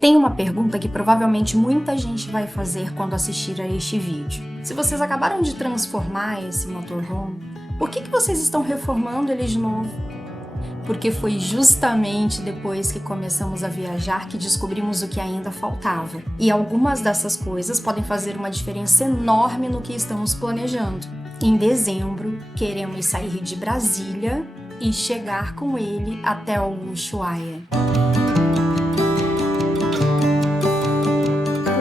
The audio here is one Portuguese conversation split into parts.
Tem uma pergunta que provavelmente muita gente vai fazer quando assistir a este vídeo. Se vocês acabaram de transformar esse motorhome, por que vocês estão reformando ele de novo? Porque foi justamente depois que começamos a viajar que descobrimos o que ainda faltava. E algumas dessas coisas podem fazer uma diferença enorme no que estamos planejando. Em dezembro, queremos sair de Brasília e chegar com ele até o Ushuaia.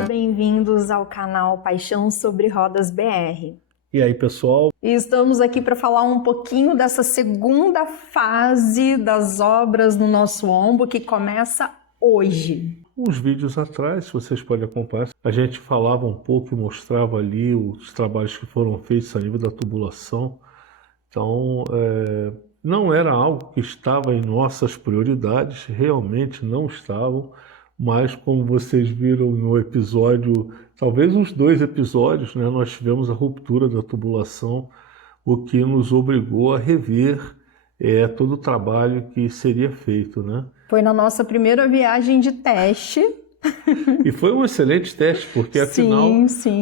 Bem-vindos ao canal Paixão sobre Rodas BR. E aí, pessoal? E estamos aqui para falar um pouquinho dessa segunda fase das obras no nosso ombro que começa hoje. Uns vídeos atrás, vocês podem acompanhar, a gente falava um pouco e mostrava ali os trabalhos que foram feitos a nível da tubulação. Então, não era algo que estava em nossas prioridades, realmente não estavam. Mas como vocês viram no episódio, talvez uns 2 episódios, né, nós tivemos a ruptura da tubulação, o que nos obrigou a rever todo o trabalho que seria feito, né? Foi na nossa primeira viagem de teste. E foi um excelente teste, porque afinal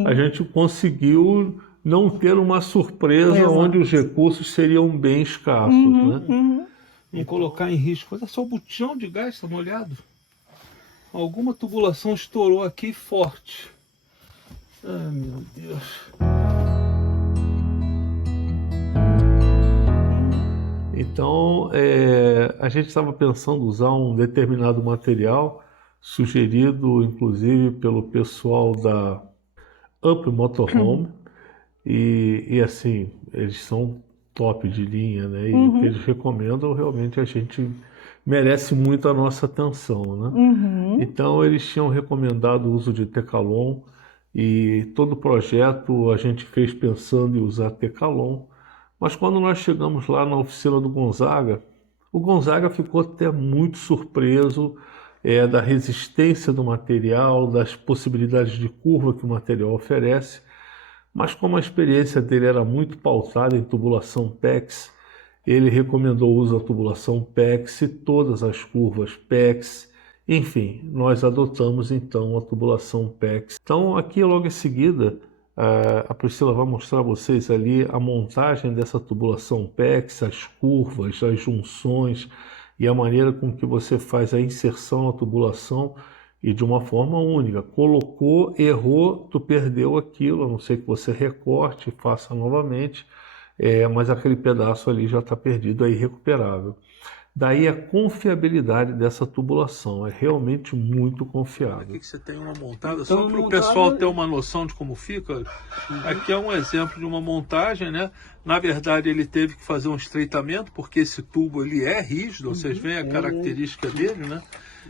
a gente conseguiu não ter uma surpresa onde os recursos seriam bem escassos, né? E colocar em risco. Olha só, o botijão de gás está molhado. Alguma tubulação estourou aqui forte. Ai, meu Deus. Então, a gente estava pensando em usar um determinado material, sugerido inclusive pelo pessoal da Up Motorhome, e assim, eles são top de linha, né? E o que eles recomendam realmente a gente merece muito a nossa atenção, né? Então eles tinham recomendado o uso de Tecalon e todo o projeto a gente fez pensando em usar Tecalon, mas quando nós chegamos lá na oficina do Gonzaga, o Gonzaga ficou até muito surpreso da resistência do material, das possibilidades de curva que o material oferece, mas como a experiência dele era muito pautada em tubulação PEX, ele recomendou o uso da tubulação PEX e todas as curvas PEX. Enfim, nós adotamos então a tubulação PEX. Então aqui logo em seguida, a Priscila vai mostrar a vocês ali a montagem dessa tubulação PEX, as curvas, as junções e a maneira com que você faz a inserção na tubulação e de uma forma única. Colocou, errou, tu perdeu aquilo, a não ser que você recorte e faça novamente. Mas aquele pedaço ali já está perdido, é irrecuperável. Daí a confiabilidade dessa tubulação, é realmente muito confiável. Aqui que você tem uma montada, só para o pessoal ter uma noção de como fica. Aqui é um exemplo de uma montagem, né? Na verdade ele teve que fazer um estreitamento, porque esse tubo ele é rígido, vocês veem a característica dele, né?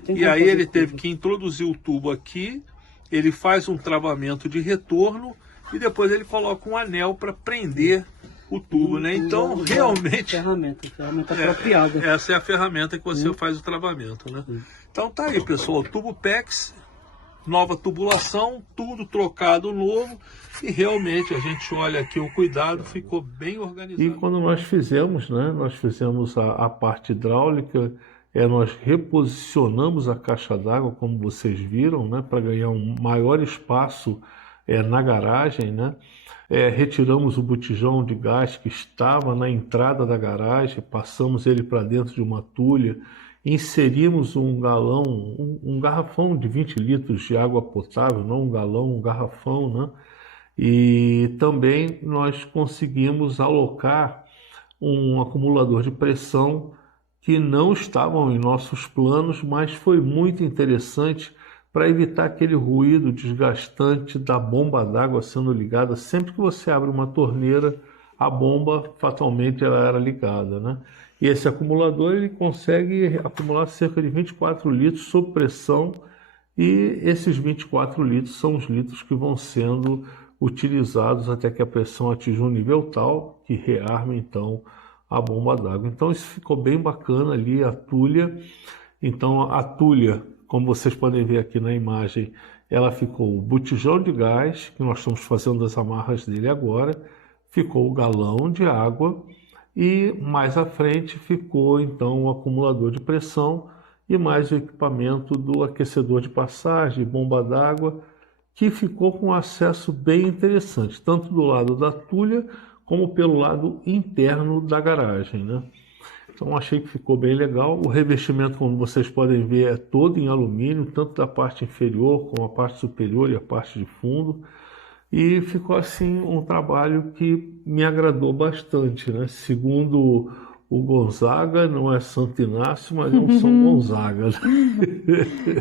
E aí ele teve que introduzir o tubo aqui, ele faz um travamento de retorno e depois ele coloca um anel para prender o tubo, né? Então, realmente... Ferramenta apropriada. Essa é a ferramenta que você faz o travamento, né? Então tá aí, pessoal, tubo PEX, nova tubulação, tudo trocado novo, e realmente a gente olha aqui o cuidado, ficou bem organizado. E quando nós fizemos, né? Nós fizemos a parte hidráulica, nós reposicionamos a caixa d'água, como vocês viram, né? Para ganhar um maior espaço na garagem, né? Retiramos o botijão de gás que estava na entrada da garagem, passamos ele para dentro de uma tulha, inserimos um galão, um garrafão de 20 litros de água potável, não um galão, um garrafão, né? E também nós conseguimos alocar um acumulador de pressão que não estavam em nossos planos, mas foi muito interessante para evitar aquele ruído desgastante da bomba d'água sendo ligada. Sempre que você abre uma torneira, a bomba fatalmente ela era ligada, né? E esse acumulador ele consegue acumular cerca de 24 litros sob pressão, e esses 24 litros são os litros que vão sendo utilizados até que a pressão atinja um nível tal que rearme então a bomba d'água. Então isso ficou bem bacana ali, a tulha. Então a tulha, como vocês podem ver aqui na imagem, ela ficou o botijão de gás, que nós estamos fazendo as amarras dele agora, ficou o galão de água e mais à frente ficou então o acumulador de pressão e mais o equipamento do aquecedor de passagem, bomba d'água, que ficou com acesso bem interessante, tanto do lado da tulha como pelo lado interno da garagem, né? Então achei que ficou bem legal. O revestimento, como vocês podem ver, é todo em alumínio, tanto da parte inferior como a parte superior e a parte de fundo. E ficou assim um trabalho que me agradou bastante, né? Segundo o Gonzaga, não é Santo Inácio, mas é um São Gonzaga.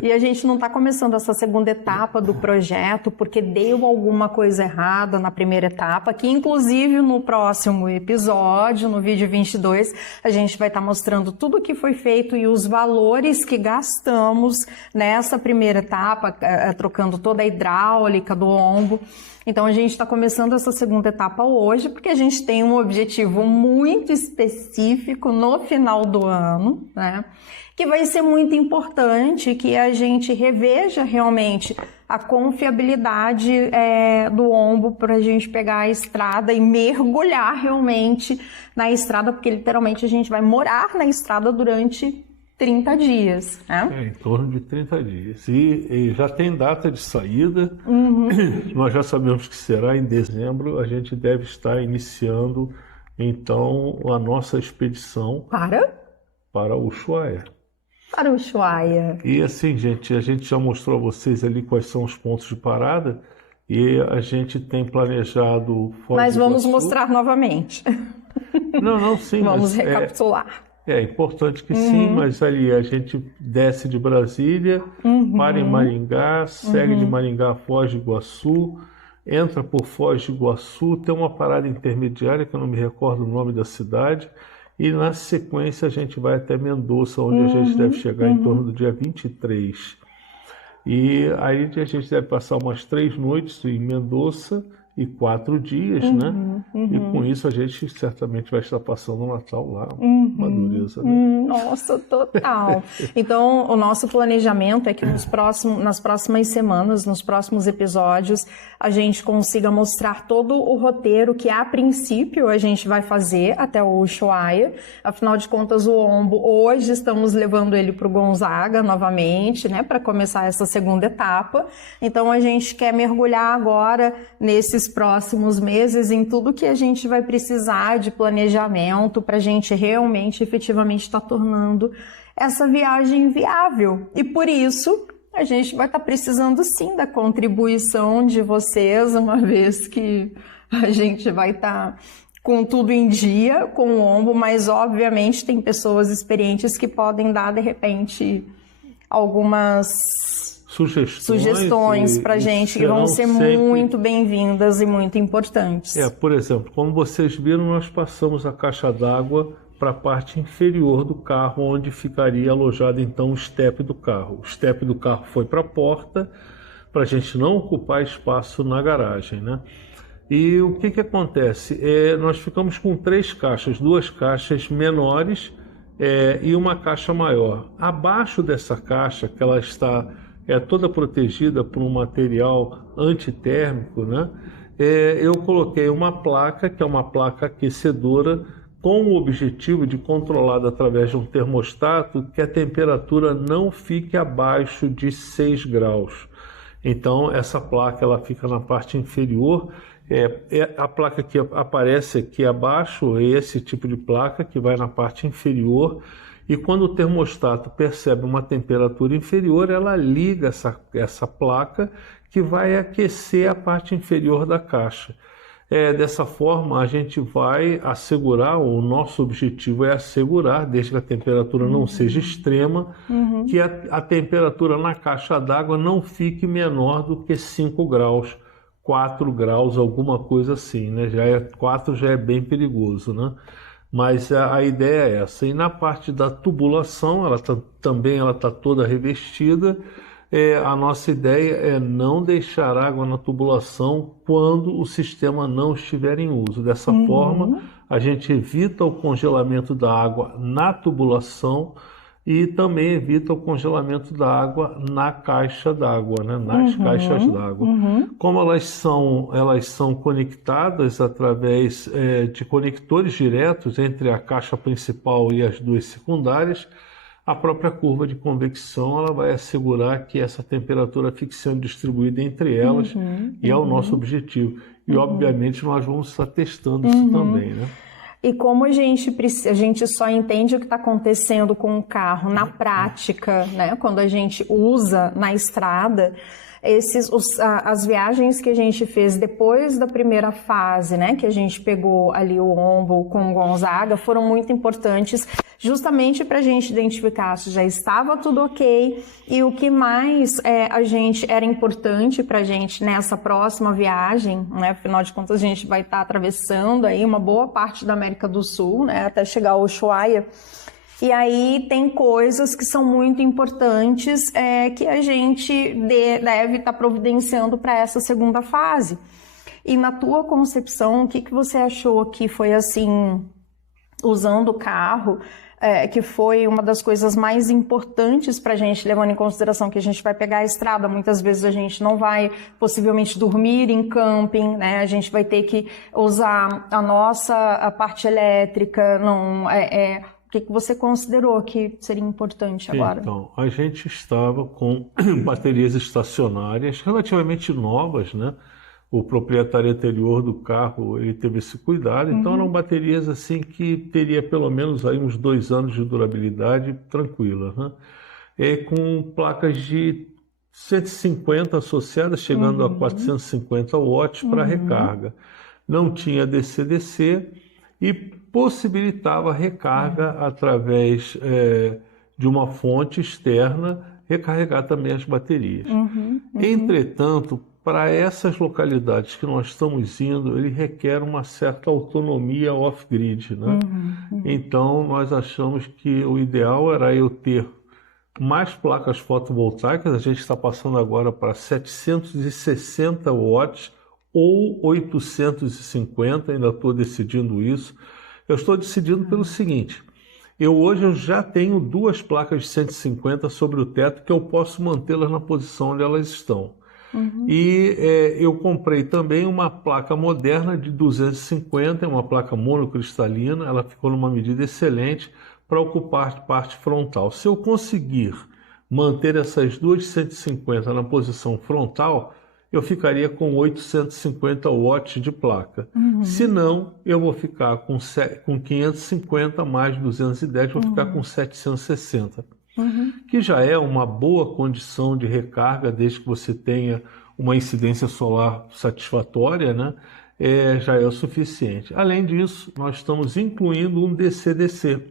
E a gente não está começando essa segunda etapa do projeto porque deu alguma coisa errada na primeira etapa, que inclusive no próximo episódio, no vídeo 22, a gente vai estar mostrando tudo o que foi feito e os valores que gastamos nessa primeira etapa, trocando toda a hidráulica do ombro. Então a gente está começando essa segunda etapa hoje porque a gente tem um objetivo muito específico no final do ano, né? Que vai ser muito importante que a gente reveja realmente a confiabilidade do ombro para a gente pegar a estrada e mergulhar realmente na estrada, porque literalmente a gente vai morar na estrada durante 30 dias, né? Em torno de 30 dias. E já tem data de saída, nós já sabemos que será em dezembro, a gente deve estar iniciando, então, a nossa expedição para o Ushuaia. Para o Ushuaia. E assim, gente, a gente já mostrou a vocês ali quais são os pontos de parada, e a gente tem planejado... Mas vamos mostrar novamente. Não, sim. Vamos recapitular. É importante que sim, mas ali a gente desce de Brasília, para em Maringá, segue de Maringá a Foz do Iguaçu, entra por Foz do Iguaçu, tem uma parada intermediária, que eu não me recordo o nome da cidade, e na sequência a gente vai até Mendoza, onde a gente deve chegar em torno do dia 23. E aí a gente deve passar umas 3 noites em Mendoza e 4 dias, né? E com isso a gente certamente vai estar passando o Natal lá, uma dureza, né? Nossa, total. Então, o nosso planejamento é que nas próximas semanas, nos próximos episódios, a gente consiga mostrar todo o roteiro que, a princípio, a gente vai fazer até o Ushuaia. Afinal de contas, o Ombo, hoje estamos levando ele para o Gonzaga novamente, né? Para começar essa segunda etapa. Então, a gente quer mergulhar agora nesses próximos meses em tudo que a gente vai precisar de planejamento para a gente realmente, efetivamente estar tornando essa viagem viável. E por isso a gente vai estar precisando sim da contribuição de vocês, uma vez que a gente vai estar com tudo em dia, com o Ombo, mas obviamente tem pessoas experientes que podem dar de repente algumas sugestões para a gente, que vão ser muito bem-vindas e muito importantes. Por exemplo, como vocês viram, nós passamos a caixa d'água para a parte inferior do carro, onde ficaria alojado então o estepe do carro. O estepe do carro foi para a porta, para a gente não ocupar espaço na garagem, né? E o que acontece? Nós ficamos com 3 caixas, 2 caixas menores e uma caixa maior. Abaixo dessa caixa, que ela está toda protegida por um material antitérmico, né? Eu coloquei uma placa, que é uma placa aquecedora, com o objetivo de controlar através de um termostato que a temperatura não fique abaixo de 6 graus. Então, essa placa ela fica na parte inferior. A placa que aparece aqui abaixo é esse tipo de placa que vai na parte inferior. E quando o termostato percebe uma temperatura inferior, ela liga essa placa que vai aquecer a parte inferior da caixa. Dessa forma, a gente vai assegurar, o nosso objetivo é assegurar, desde que a temperatura não seja extrema, que a temperatura na caixa d'água não fique menor do que 5 graus, 4 graus, alguma coisa assim, né? 4 já é bem perigoso, né? Mas a ideia é essa. E na parte da tubulação, ela está toda revestida. A nossa ideia é não deixar água na tubulação quando o sistema não estiver em uso. Dessa forma, a gente evita o congelamento da água na tubulação e também evita o congelamento da água na caixa d'água, né? Nas caixas d'água. Como elas são conectadas através de conectores diretos entre a caixa principal e as 2 secundárias, A própria curva de convecção ela vai assegurar que essa temperatura fique sendo distribuída entre elas, e é o nosso objetivo. E, obviamente, nós vamos estar testando isso também, né? E como a gente só entende o que está acontecendo com o carro na prática, né? Quando a gente usa na estrada, as viagens que a gente fez depois da primeira fase, né? Que a gente pegou ali o Ombo com o Gonzaga, foram muito importantes, justamente para a gente identificar se já estava tudo ok e o que mais era importante para a gente nessa próxima viagem, né? Afinal de contas, a gente vai estar atravessando aí uma boa parte da América do Sul, né? Até chegar ao Ushuaia. E aí tem coisas que são muito importantes que a gente deve estar providenciando para essa segunda fase. E na tua concepção, o que você achou que foi assim, usando o carro, que foi uma das coisas mais importantes para a gente, levando em consideração que a gente vai pegar a estrada, muitas vezes a gente não vai possivelmente dormir em camping, né? A gente vai ter que usar a parte elétrica, o que você considerou que seria importante agora? Então, a gente estava com baterias estacionárias relativamente novas, né? O proprietário anterior do carro, ele teve esse cuidado, então eram baterias assim que teria pelo menos aí uns 2 anos de durabilidade tranquila, né? Com placas de 150 associadas, chegando a 450 watts para recarga. Não tinha DC-DC e possibilitava recarga através de uma fonte externa, recarregar também as baterias. Entretanto, para essas localidades que nós estamos indo, ele requer uma certa autonomia off-grid, né? Então, nós achamos que o ideal era eu ter mais placas fotovoltaicas. A gente está passando agora para 760 watts ou 850, ainda estou decidindo isso. Eu estou decidindo pelo seguinte: hoje eu já tenho 2 placas de 150 sobre o teto que eu posso mantê-las na posição onde elas estão. E eu comprei também uma placa moderna de 250, é uma placa monocristalina, ela ficou numa medida excelente para ocupar parte frontal. Se eu conseguir manter essas 2 150 na posição frontal, eu ficaria com 850 watts de placa. Se não, eu vou ficar com 550 mais 210, vou ficar com 760. Que já é uma boa condição de recarga, desde que você tenha uma incidência solar satisfatória, né? Já é o suficiente. Além disso, nós estamos incluindo um DC-DC.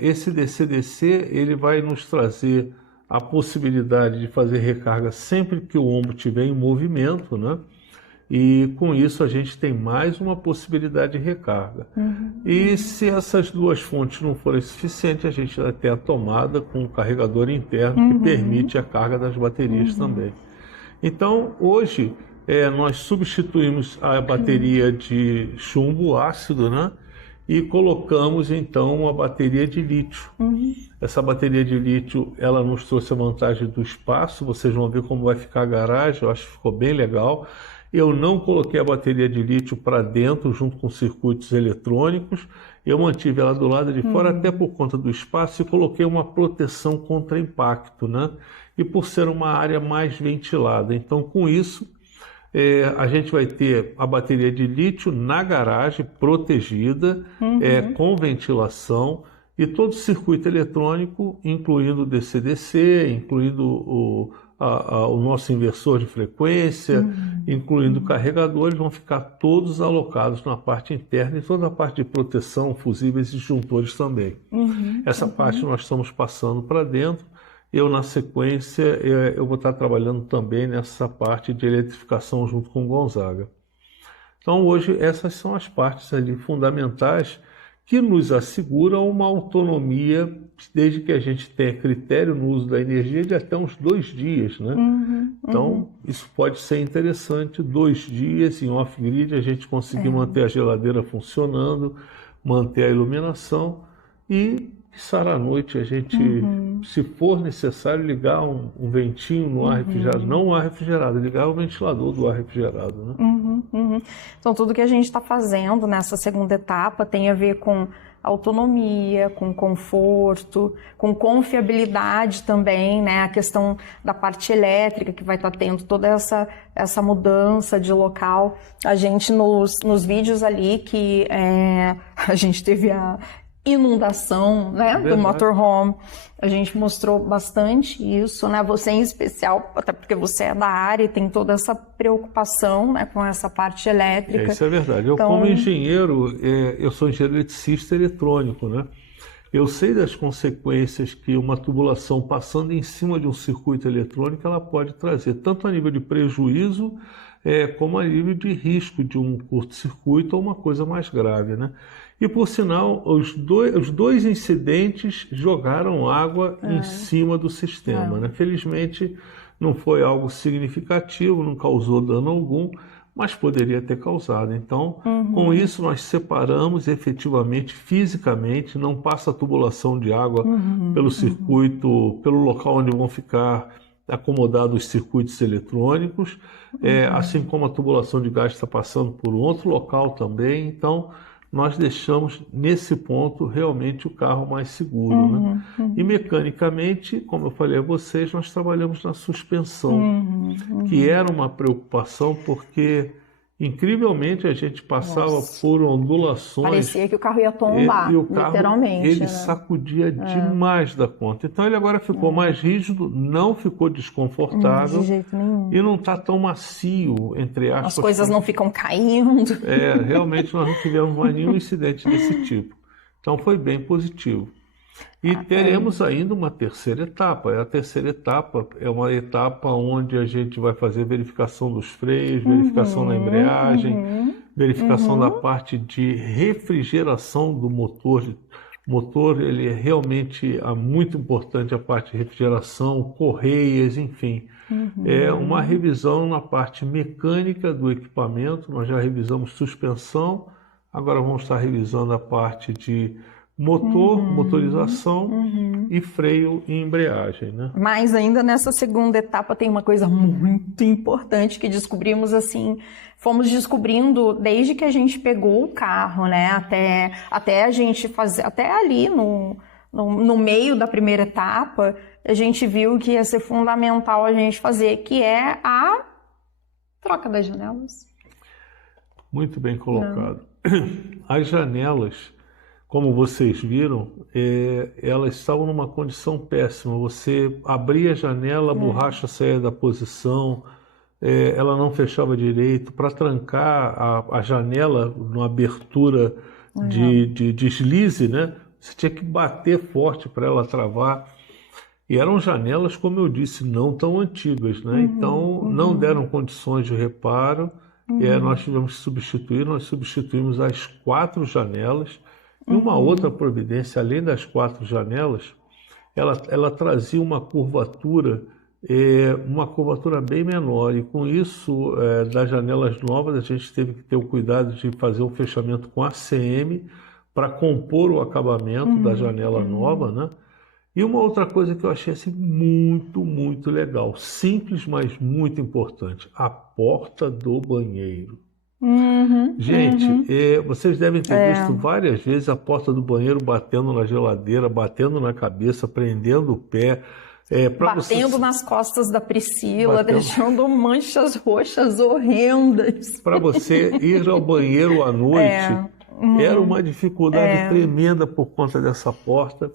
Esse DC-DC ele vai nos trazer a possibilidade de fazer recarga sempre que o ombro estiver em movimento, né? E com isso a gente tem mais uma possibilidade de recarga. E se essas 2 fontes não forem suficientes, a gente vai ter a tomada com o carregador interno que permite a carga das baterias também. Então, hoje, nós substituímos a bateria de chumbo ácido, né? E colocamos, então, uma bateria de lítio. Essa bateria de lítio, ela nos trouxe a vantagem do espaço. Vocês vão ver como vai ficar a garagem, eu acho que ficou bem legal. Eu não coloquei a bateria de lítio para dentro, junto com circuitos eletrônicos. Eu mantive ela do lado de fora, até por conta do espaço, e coloquei uma proteção contra impacto, né? E por ser uma área mais ventilada. Então, com isso, a gente vai ter a bateria de lítio na garagem, protegida, com ventilação, e todo o circuito eletrônico, incluindo o DC-DC, incluindo o nosso inversor de frequência, incluindo o carregador, eles vão ficar todos alocados na parte interna e toda a parte de proteção, fusíveis e disjuntores também. Essa parte nós estamos passando para dentro. Eu, na sequência, eu vou estar trabalhando também nessa parte de eletrificação junto com o Gonzaga. Então, hoje, essas são as partes ali fundamentais que nos asseguram uma autonomia, desde que a gente tenha critério no uso da energia, de até uns 2 dias, né? Então, isso pode ser interessante, 2 dias em off-grid, a gente conseguir manter a geladeira funcionando, manter a iluminação e, à noite, a gente, se for necessário, ligar um ventinho no ar refrigerado, não o ar refrigerado, ligar o ventilador do ar refrigerado, né? Então, tudo que a gente está fazendo nessa segunda etapa tem a ver com autonomia, com conforto, com confiabilidade também, né? A questão da parte elétrica, que vai estar tendo toda essa mudança de local. A gente, nos vídeos ali que a gente teve a inundação, né, do motorhome, a gente mostrou bastante isso, né? Você em especial, até porque você é da área e tem toda essa preocupação, né, com essa parte elétrica. Isso é verdade. Eu, como engenheiro, eu sou engenheiro eletricista eletrônico, né? Eu sei das consequências que uma tubulação passando em cima de um circuito eletrônico ela pode trazer, tanto a nível de prejuízo, como a nível de risco de um curto-circuito ou uma coisa mais grave, né? E, por sinal, os dois incidentes jogaram água em cima do sistema, né? Felizmente, não foi algo significativo, não causou dano algum, mas poderia ter causado. Então, com isso, nós separamos efetivamente, fisicamente, não passa a tubulação de água pelo circuito, pelo local onde vão ficar acomodados os circuitos eletrônicos, assim como a tubulação de gás está passando por outro local também. Então, nós deixamos nesse ponto realmente o carro mais seguro, né? E mecanicamente, como eu falei a vocês, nós trabalhamos na suspensão, que era uma preocupação porque incrivelmente a gente passava por ondulações. Parecia que o carro ia tombar, e o carro, literalmente. Ele né? sacudia demais da conta. Então ele agora ficou mais rígido, não ficou desconfortável. De jeito nenhum. E não está tão macio, entre aspas. As coisas não ficam caindo. Realmente nós não tivemos mais nenhum incidente desse tipo. Então foi bem positivo. E teremos ainda uma terceira etapa. A terceira etapa é uma etapa onde a gente vai fazer verificação dos freios, verificação da embreagem, verificação da parte de refrigeração do motor. O motor ele é realmente muito importante, a parte de refrigeração, correias, enfim. É uma revisão na parte mecânica do equipamento. Nós já revisamos suspensão, agora vamos estar revisando a parte de motor, motorização e freio e embreagem, né? Mas ainda nessa segunda etapa tem uma coisa muito importante que descobrimos assim, fomos descobrindo desde que a gente pegou o carro, né? Até a gente fazer, até ali no meio da primeira etapa, a gente viu que ia ser fundamental a gente fazer, que é a troca das janelas. Muito bem colocado. As janelas, como vocês viram, elas estavam numa condição péssima. Você abria a janela, a borracha saía da posição, ela não fechava direito. Para trancar a janela numa abertura de deslize, né? Você tinha que bater forte para ela travar. E eram janelas, como eu disse, não tão antigas, né? Então não deram condições de reparo. Nós tivemos que substituir, nós substituímos as 4 janelas. E uma outra providência, além das 4 janelas, ela trazia uma curvatura bem menor. E com isso, das janelas novas, a gente teve que ter o cuidado de fazer um fechamento com ACM para compor o acabamento da janela nova, né? E uma outra coisa que eu achei assim, muito, muito legal, simples, mas muito importante, a porta do banheiro. Gente, vocês devem ter visto várias vezes a porta do banheiro batendo na geladeira, batendo na cabeça, prendendo o pé. Batendo nas costas da Priscila, deixando manchas roxas horrendas. Para você ir ao banheiro à noite, era uma dificuldade tremenda por conta dessa porta.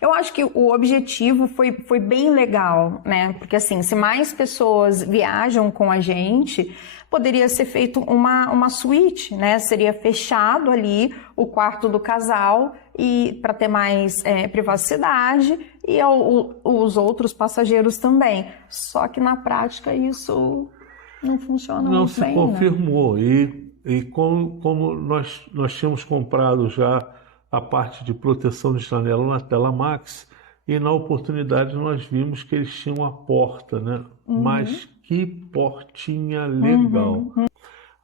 Eu acho que o objetivo foi bem legal, né? Porque assim, se mais pessoas viajam com a gente, poderia ser feito uma suíte, né? Seria fechado ali o quarto do casal e para ter mais privacidade e os outros passageiros também. Só que na prática isso não funciona muito bem. Não se confirmou, né? E como nós tínhamos comprado já a parte de proteção de janela na Telamax, e na oportunidade nós vimos que eles tinham a porta, né? Mas que portinha legal!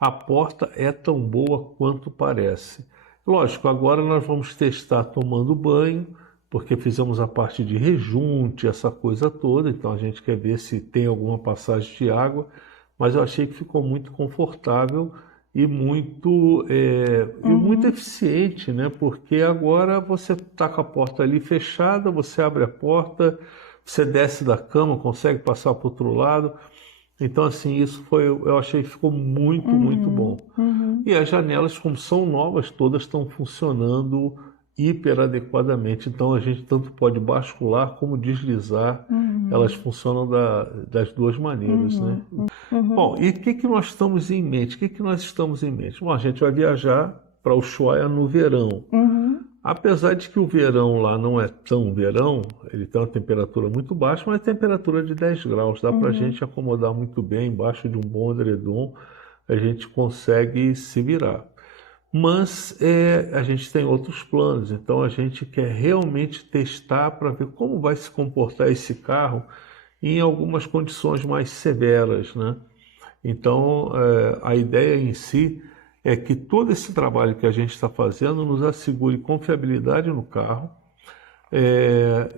A porta é tão boa quanto parece. Lógico, agora nós vamos testar tomando banho, porque fizemos a parte de rejunte, essa coisa toda, então a gente quer ver se tem alguma passagem de água, mas eu achei que ficou muito confortável e muito eficiente, né? Porque agora você está com a porta ali fechada, você abre a porta, você desce da cama, consegue passar para o outro lado. Então, assim, eu achei que ficou muito, muito bom. E as janelas, como são novas, todas estão funcionando hiper adequadamente. Então, a gente tanto pode bascular como deslizar. Elas funcionam das duas maneiras, né? Bom, e o que nós estamos em mente? O que nós estamos em mente? Bom, a gente vai viajar para Ushuaia no verão. Apesar de que o verão lá não é tão verão, ele tem uma temperatura muito baixa, mas temperatura de 10 graus. Dá para a gente acomodar muito bem, embaixo de um bom edredom, a gente consegue se virar. Mas a gente tem outros planos, então a gente quer realmente testar para ver como vai se comportar esse carro em algumas condições mais severas, né? Então, a ideia em si é que todo esse trabalho que a gente está fazendo nos assegure confiabilidade no carro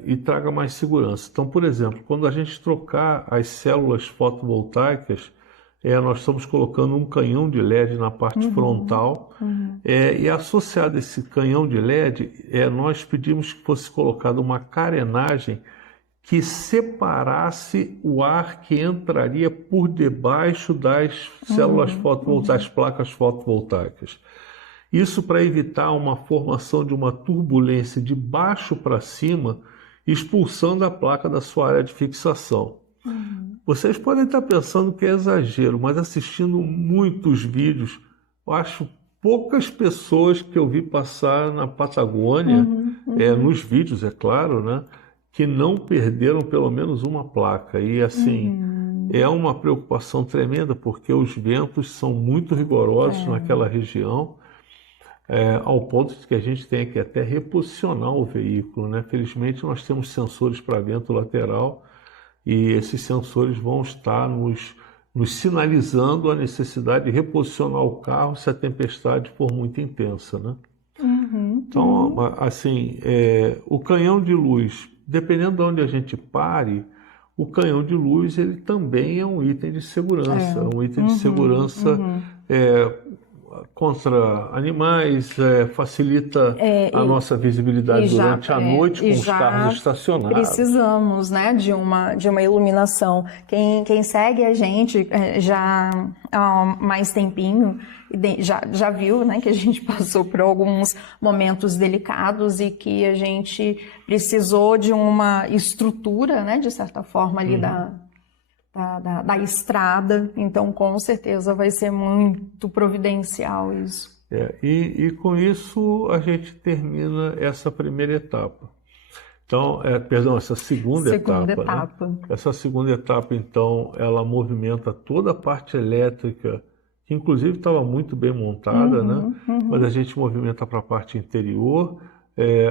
e traga mais segurança. Então, por exemplo, quando a gente trocar as células fotovoltaicas, nós estamos colocando um canhão de LED na parte frontal e associado a esse canhão de LED, nós pedimos que fosse colocada uma carenagem que separasse o ar que entraria por debaixo das células fotovoltaicas, das placas fotovoltaicas. Isso para evitar uma formação de uma turbulência de baixo para cima, expulsando a placa da sua área de fixação. Vocês podem estar pensando que é exagero, mas assistindo muitos vídeos, eu acho poucas pessoas que eu vi passar na Patagônia, nos vídeos, é claro, né? Que não perderam pelo menos uma placa. E assim, é uma preocupação tremenda, porque os ventos são muito rigorosos naquela região, ao ponto de que a gente tem que até reposicionar o veículo, né? Felizmente nós temos sensores para vento lateral, e esses sensores vão estar nos sinalizando a necessidade de reposicionar o carro se a tempestade for muito intensa, né? Então, assim, o canhão de luz, dependendo de onde a gente pare, o canhão de luz ele também é um item de segurança, contra animais, facilita a nossa visibilidade durante a noite com os carros estacionados. Precisamos, né, de uma iluminação. Quem segue a gente já há mais tempinho já viu, né, que a gente passou por alguns momentos delicados e que a gente precisou de uma estrutura, né, de certa forma ali da estrada, então com certeza vai ser muito providencial isso. E com isso a gente termina essa primeira etapa. Então, essa segunda etapa. Né? Essa segunda etapa, então, ela movimenta toda a parte elétrica, que inclusive estava muito bem montada, né? Mas a gente movimenta para a parte interior.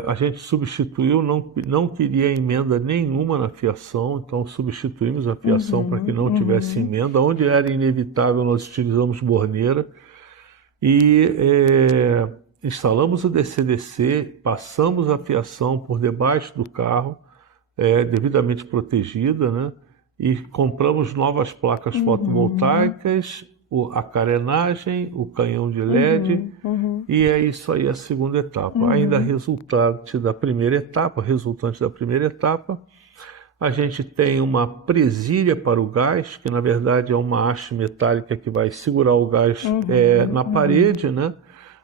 A gente substituiu, não queria emenda nenhuma na fiação, então substituímos a fiação para que não tivesse emenda. Onde era inevitável, nós utilizamos borneira e instalamos o DC-DC, passamos a fiação por debaixo do carro, devidamente protegida, né? E compramos novas placas fotovoltaicas, a carenagem, o canhão de LED, e é isso aí a segunda etapa. Ainda resultante da primeira etapa, a gente tem uma presilha para o gás, que na verdade é uma haste metálica que vai segurar o gás na parede, né?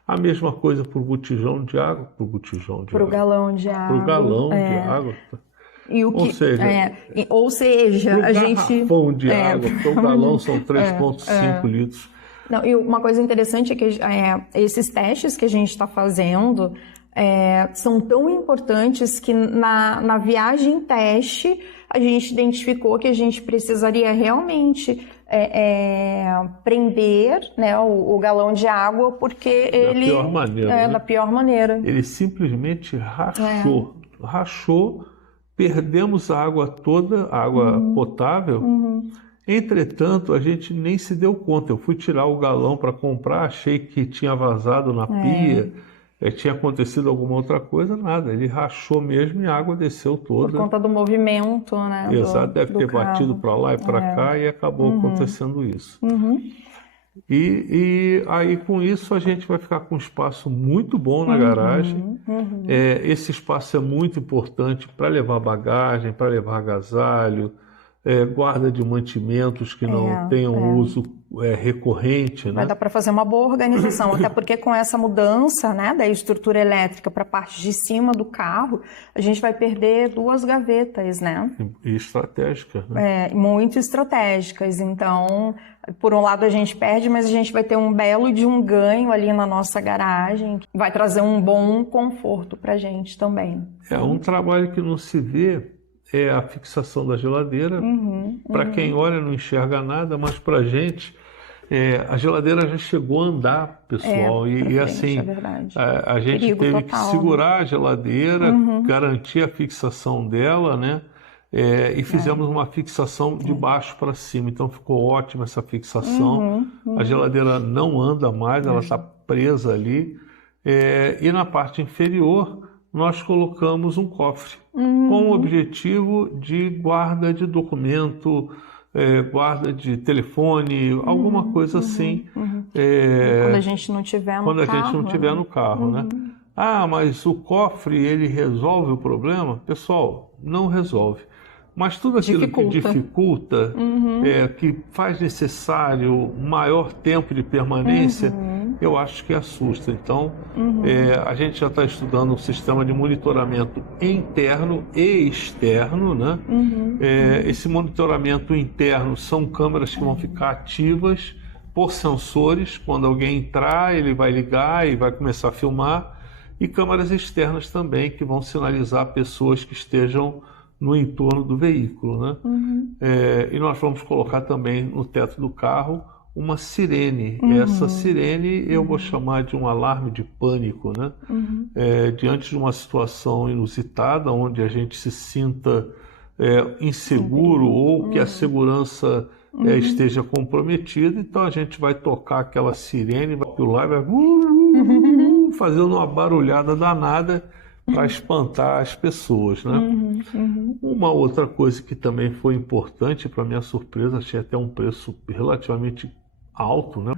A mesma coisa para o botijão de água, para o galão de água. Para o galão de água. E o que, ou seja, a gente... garrafão de água, porque o galão são 3,5 litros. Não, e uma coisa interessante é que esses testes que a gente está fazendo são tão importantes que na viagem teste a gente identificou que a gente precisaria realmente prender, né, o galão de água, porque da pior maneira. Ele simplesmente rachou, perdemos a água toda, a água potável. Entretanto, a gente nem se deu conta. Eu fui tirar o galão para comprar, achei que tinha vazado na pia, tinha acontecido alguma outra coisa, nada. Ele rachou mesmo e a água desceu toda. Por conta do movimento, né? Exato, deve ter batido para lá e para cá e acabou acontecendo isso. E aí com isso a gente vai ficar com um espaço muito bom na garagem. Esse espaço é muito importante para levar bagagem, para levar agasalho, guarda de mantimentos que não tenham uso recorrente, né? Vai dar para fazer uma boa organização, até porque com essa mudança, né, da estrutura elétrica para a parte de cima do carro, a gente vai perder 2 gavetas, né? E estratégicas, né? Muito estratégicas. Então, por um lado a gente perde, mas a gente vai ter um belo de um ganho ali na nossa garagem, que vai trazer um bom conforto para a gente também. Um trabalho que não se vê é a fixação da geladeira. Para quem olha não enxerga nada, mas para a gente a geladeira já chegou a andar, pessoal, e assim a gente Perigo teve total, que segurar a geladeira, garantir a fixação dela, né? E fizemos uma fixação de baixo para cima, então ficou ótima essa fixação. A geladeira não anda mais, ela está presa ali. E na parte inferior nós colocamos um cofre com o objetivo de guarda de documento, guarda de telefone, alguma coisa assim. Quando a gente não tiver no carro. Quando a gente não tiver no carro, né? Ah, mas o cofre, ele resolve o problema? Pessoal, não resolve. Mas tudo aquilo que dificulta, que faz necessário maior tempo de permanência, eu acho que assusta. Então, a gente já está estudando um sistema de monitoramento interno e externo, né? Esse monitoramento interno são câmeras que vão ficar ativas por sensores. Quando alguém entrar, ele vai ligar e vai começar a filmar. E câmeras externas também, que vão sinalizar pessoas que estejam no entorno do veículo, né? E nós vamos colocar também no teto do carro uma sirene. Essa sirene eu vou chamar de um alarme de pânico, né? Diante de uma situação inusitada, onde a gente se sinta inseguro ou que a segurança esteja comprometida, então a gente vai tocar aquela sirene, vai pular, vai fazendo uma barulhada danada para espantar as pessoas, né? Uma outra coisa que também foi importante, para minha surpresa, achei até um preço relativamente alto, né?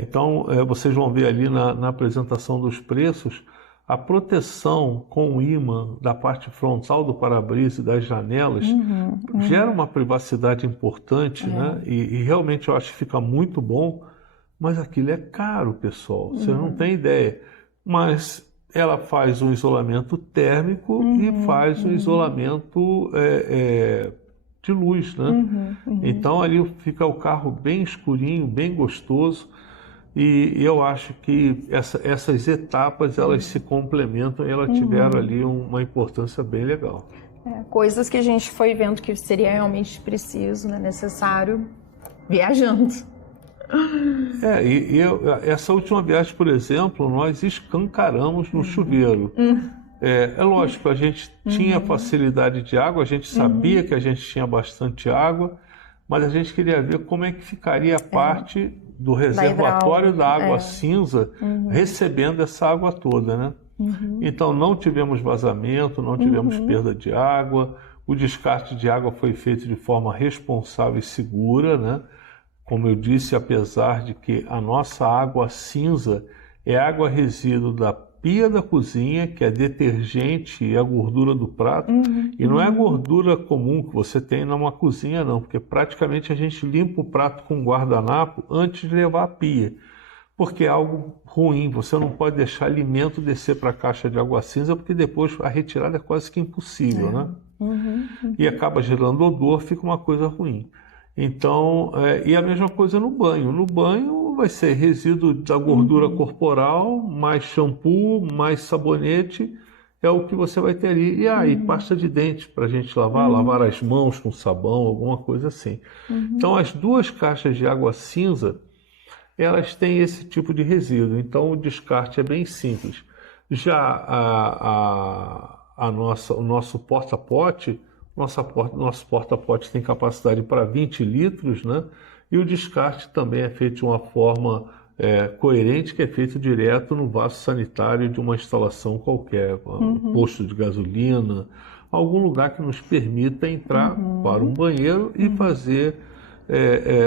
Então, vocês vão ver ali na apresentação dos preços, a proteção com o ímã da parte frontal do para-brisa e das janelas gera uma privacidade importante, né? E realmente eu acho que fica muito bom, mas aquilo é caro, pessoal, você não tem ideia. Mas ela faz um isolamento térmico e faz um isolamento de luz, né? Então ali fica o carro bem escurinho, bem gostoso, e eu acho que essas etapas elas se complementam e elas tiveram ali uma importância bem legal. Coisas que a gente foi vendo que seria realmente preciso, né, necessário, viajando. Essa última viagem, por exemplo, nós escancaramos no chuveiro. É lógico, a gente tinha facilidade de água, a gente sabia que a gente tinha bastante água, mas a gente queria ver como é que ficaria a parte do reservatório da água cinza recebendo essa água toda, né? Então não tivemos vazamento, não tivemos perda de água, o descarte de água foi feito de forma responsável e segura, né? Como eu disse, apesar de que a nossa água cinza é água resíduo da pia da cozinha, que é detergente e a gordura do prato, e não é a gordura comum que você tem numa cozinha, não, porque praticamente a gente limpa o prato com guardanapo antes de levar à pia, porque é algo ruim, você não pode deixar alimento descer para a caixa de água cinza, porque depois a retirada é quase que impossível, né? E acaba gerando odor, fica uma coisa ruim. Então, e a mesma coisa no banho. No banho vai ser resíduo da gordura corporal, mais shampoo, mais sabonete, é o que você vai ter ali. E aí, pasta de dente para a gente lavar as mãos com sabão, alguma coisa assim. Então, as 2 caixas de água cinza, elas têm esse tipo de resíduo. Então, o descarte é bem simples. Já o nosso porta-pote, nosso porta-pote tem capacidade para 20 litros, né? E o descarte também é feito de uma forma coerente, que é feito direto no vaso sanitário de uma instalação qualquer, um posto de gasolina, algum lugar que nos permita entrar para um banheiro e fazer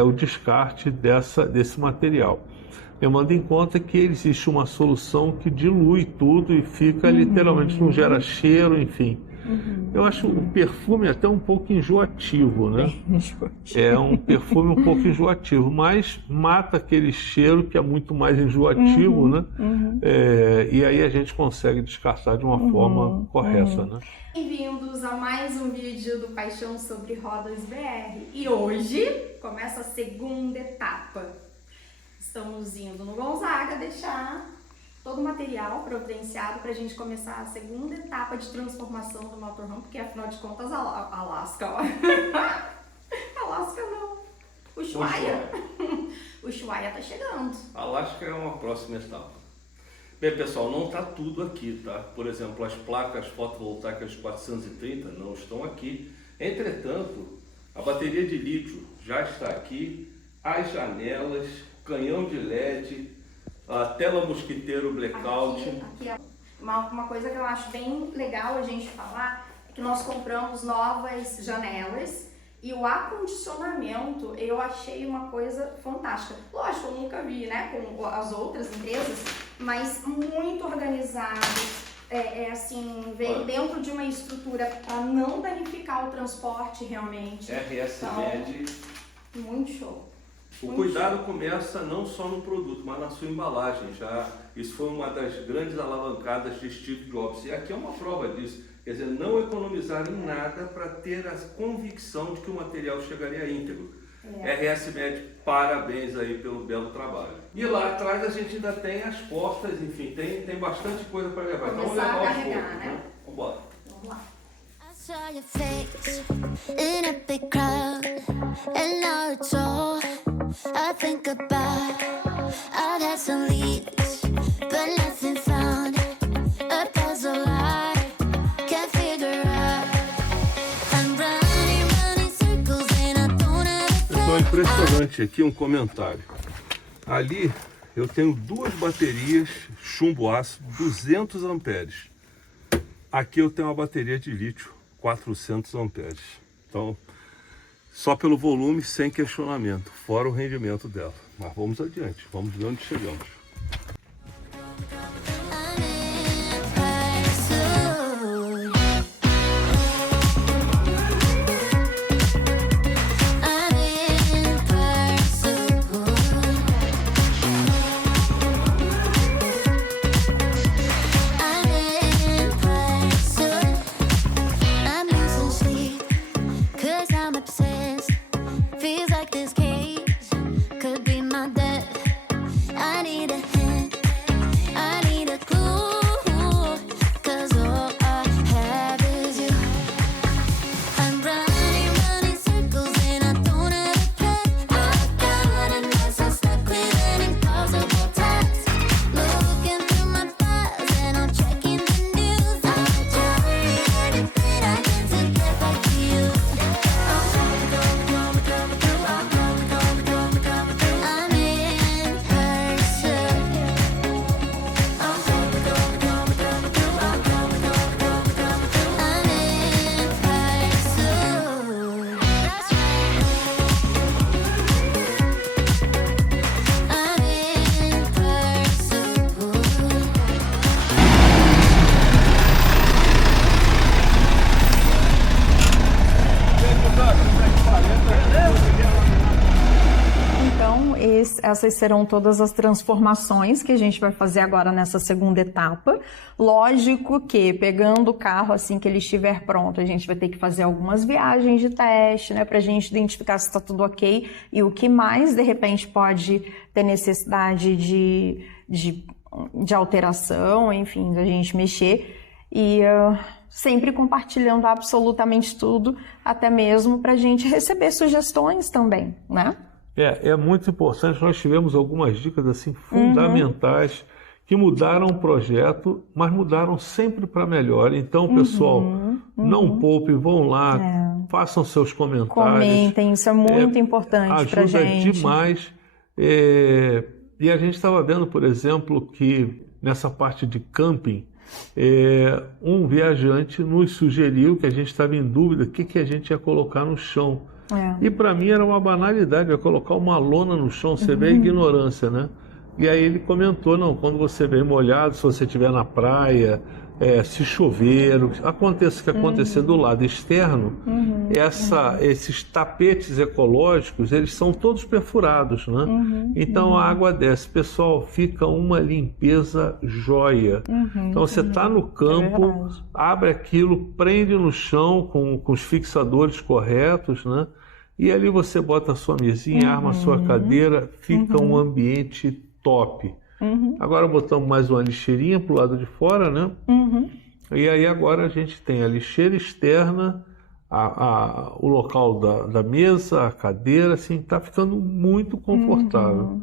o descarte desse material. Levando em conta que existe uma solução que dilui tudo e fica literalmente, não gera cheiro, enfim. Eu acho o perfume até um pouco enjoativo, né? É um perfume um pouco enjoativo, mas mata aquele cheiro que é muito mais enjoativo, né? E aí a gente consegue descartar de uma forma correta, né? Bem-vindos a mais um vídeo do Paixão sobre Rodas BR. E hoje começa a segunda etapa. Estamos indo no Gonzaga deixar todo o material providenciado para a gente começar a segunda etapa de transformação do motorhome, porque afinal de contas, Alasca, ó. Alasca não. Ushuaia. Ushuaia tá chegando. Alasca é uma próxima etapa. Bem, pessoal, não está tudo aqui, tá? Por exemplo, as placas fotovoltaicas 430 não estão aqui. Entretanto, a bateria de lítio já está aqui, as janelas, canhão de LED, a tela mosquiteiro blackout. Aqui é uma coisa que eu acho bem legal a gente falar, é que nós compramos novas janelas e o acondicionamento eu achei uma coisa fantástica. Lógico, eu nunca vi, né, com as outras empresas, mas muito organizado, assim, vem dentro de uma estrutura para não danificar o transporte realmente. RS então, Med. Muito show. O cuidado começa não só no produto, mas na sua embalagem. Isso foi uma das grandes alavancadas de Steve Jobs. E aqui é uma prova disso. Quer dizer, não economizar em nada para ter a convicção de que o material chegaria íntegro. RS Med, parabéns aí pelo belo trabalho. E lá atrás a gente ainda tem as portas, enfim, tem bastante coisa para levar. Então vamos levar aos poucos, né? Vamos embora. Vamos lá. Saw your face in a big crowd, and now it's all I think about. I've had some leads, but nothing found. A puzzle I can't figure out. I'm running circles and I don't have a Pessoal, impressionante aqui um comentário. Ali eu tenho duas baterias chumbo ácido 200 amperes. Aqui eu tenho uma bateria de lítio 400 amperes. Então, só pelo volume, sem questionamento, fora o rendimento dela. Mas vamos adiante, vamos ver onde chegamos. Feels like this cage could be my death. I need a hint, I need a clue, 'cause all I have is you. I'm running circles and I don't have a plan. I've got a mess, I'm stuck with an impossible task. Looking through my files and I'm checking the news. I'm trying everything I can to get back to you. Então, essas serão todas as transformações que a gente vai fazer agora nessa segunda etapa. Lógico que, pegando o carro assim que ele estiver pronto, a gente vai ter que fazer algumas viagens de teste, né, para a gente identificar se está tudo ok e o que mais, de repente, pode ter necessidade de alteração, enfim, da gente mexer. E sempre compartilhando absolutamente tudo, até mesmo para a gente receber sugestões também, né? É muito importante, nós tivemos algumas dicas assim fundamentais que mudaram o projeto, mas mudaram sempre para melhor. Então, pessoal, não poupem, vão lá, façam seus comentários. Comentem, isso é muito importante para a gente. Ajuda demais. E a gente estava vendo, por exemplo, que nessa parte de camping, um viajante nos sugeriu que a gente estava em dúvida o que a gente ia colocar no chão. E para mim era uma banalidade, eu colocar uma lona no chão, você vê a ignorância, né? E aí ele comentou, não, quando você vem molhado, se você estiver na praia, se chover, aconteça o que acontecer do lado externo, esses tapetes ecológicos, eles são todos perfurados, né? Então a água desce, pessoal, fica uma limpeza joia. Então você está no campo, abre aquilo, prende no chão com os fixadores corretos, né? E ali você bota a sua mesinha, arma a sua cadeira, fica um ambiente top. Agora botamos mais uma lixeirinha para o lado de fora, né? E aí agora a gente tem a lixeira externa, o local da mesa, a cadeira, assim, está ficando muito confortável.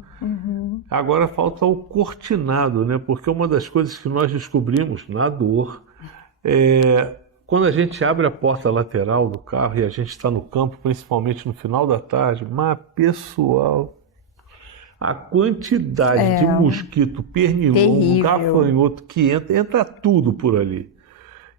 Agora falta o cortinado, né? Porque uma das coisas que nós descobrimos na dor quando a gente abre a porta lateral do carro e a gente está no campo, principalmente no final da tarde, mas pessoal, a quantidade de mosquito, pernilongo, gafanhoto que entra tudo por ali.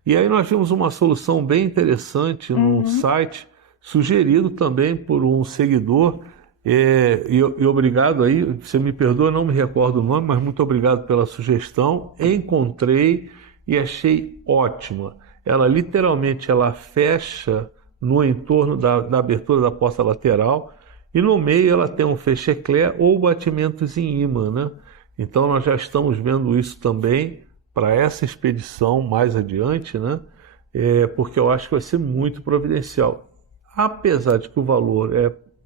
E aí nós vimos uma solução bem interessante num site, sugerido também por um seguidor, e obrigado aí, você me perdoa, não me recordo o nome, mas muito obrigado pela sugestão, encontrei e achei ótima. Ela literalmente fecha no entorno da abertura da porta lateral, e no meio ela tem um fecheclé ou batimentos em ímã, né? Então nós já estamos vendo isso também para essa expedição mais adiante, né? Porque eu acho que vai ser muito providencial. Apesar de que o valor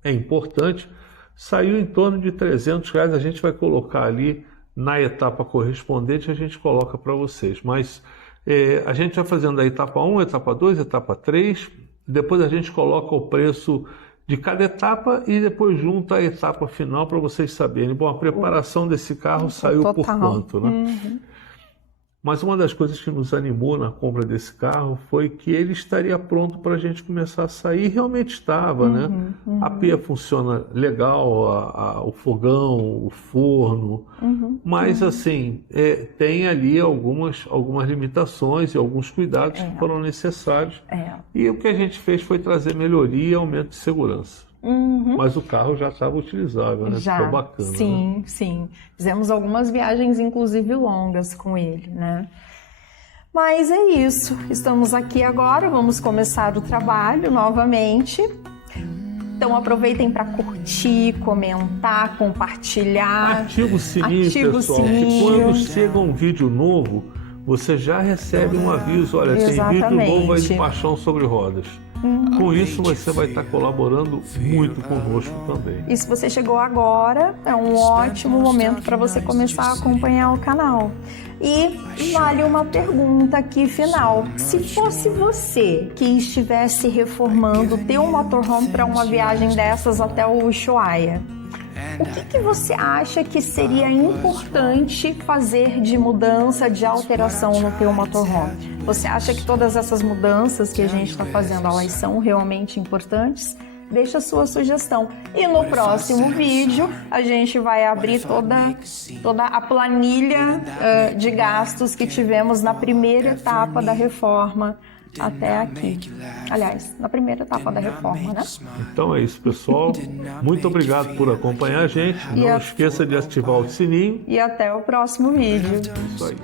é importante, saiu em torno de R$300, a gente vai colocar ali na etapa correspondente, a gente coloca para vocês. Mas a gente vai fazendo a etapa 1, etapa 2, etapa 3, depois a gente coloca o preço de cada etapa e depois junta a etapa final para vocês saberem. Bom, a preparação desse carro saiu por quanto, né? Mas uma das coisas que nos animou na compra desse carro foi que ele estaria pronto para a gente começar a sair. E realmente estava, né? A pia funciona legal, o fogão, o forno, mas assim, tem ali algumas limitações e alguns cuidados que foram necessários. E o que a gente fez foi trazer melhoria e aumento de segurança. Mas o carro já estava utilizável, né? Ficou bacana. Sim, né? sim. Fizemos algumas viagens, inclusive longas com ele, né? Mas é isso. Estamos aqui agora, vamos começar o trabalho novamente. Então aproveitem para curtir, comentar, compartilhar. Ativa o sininho, pessoal, que quando chega um vídeo novo, você já recebe um aviso. Olha, tem vídeo novo aí de Paixão sobre Rodas. Com isso você vai estar colaborando muito conosco também. E se você chegou agora, é um ótimo momento para você começar a acompanhar o canal. E vale uma pergunta aqui final. Se fosse você que estivesse reformando o teu motorhome para uma viagem dessas até o Ushuaia, o que você acha que seria importante fazer de mudança, de alteração no teu motorhome? Você acha que todas essas mudanças que a gente está fazendo, elas são realmente importantes? Deixa a sua sugestão. E no próximo vídeo, a gente vai abrir toda a planilha de gastos que tivemos na primeira etapa da reforma até aqui. Aliás, na primeira etapa da reforma, né? Então é isso, pessoal. Muito obrigado por acompanhar a gente. Não esqueça de ativar o sininho. E até o próximo vídeo. Isso aí.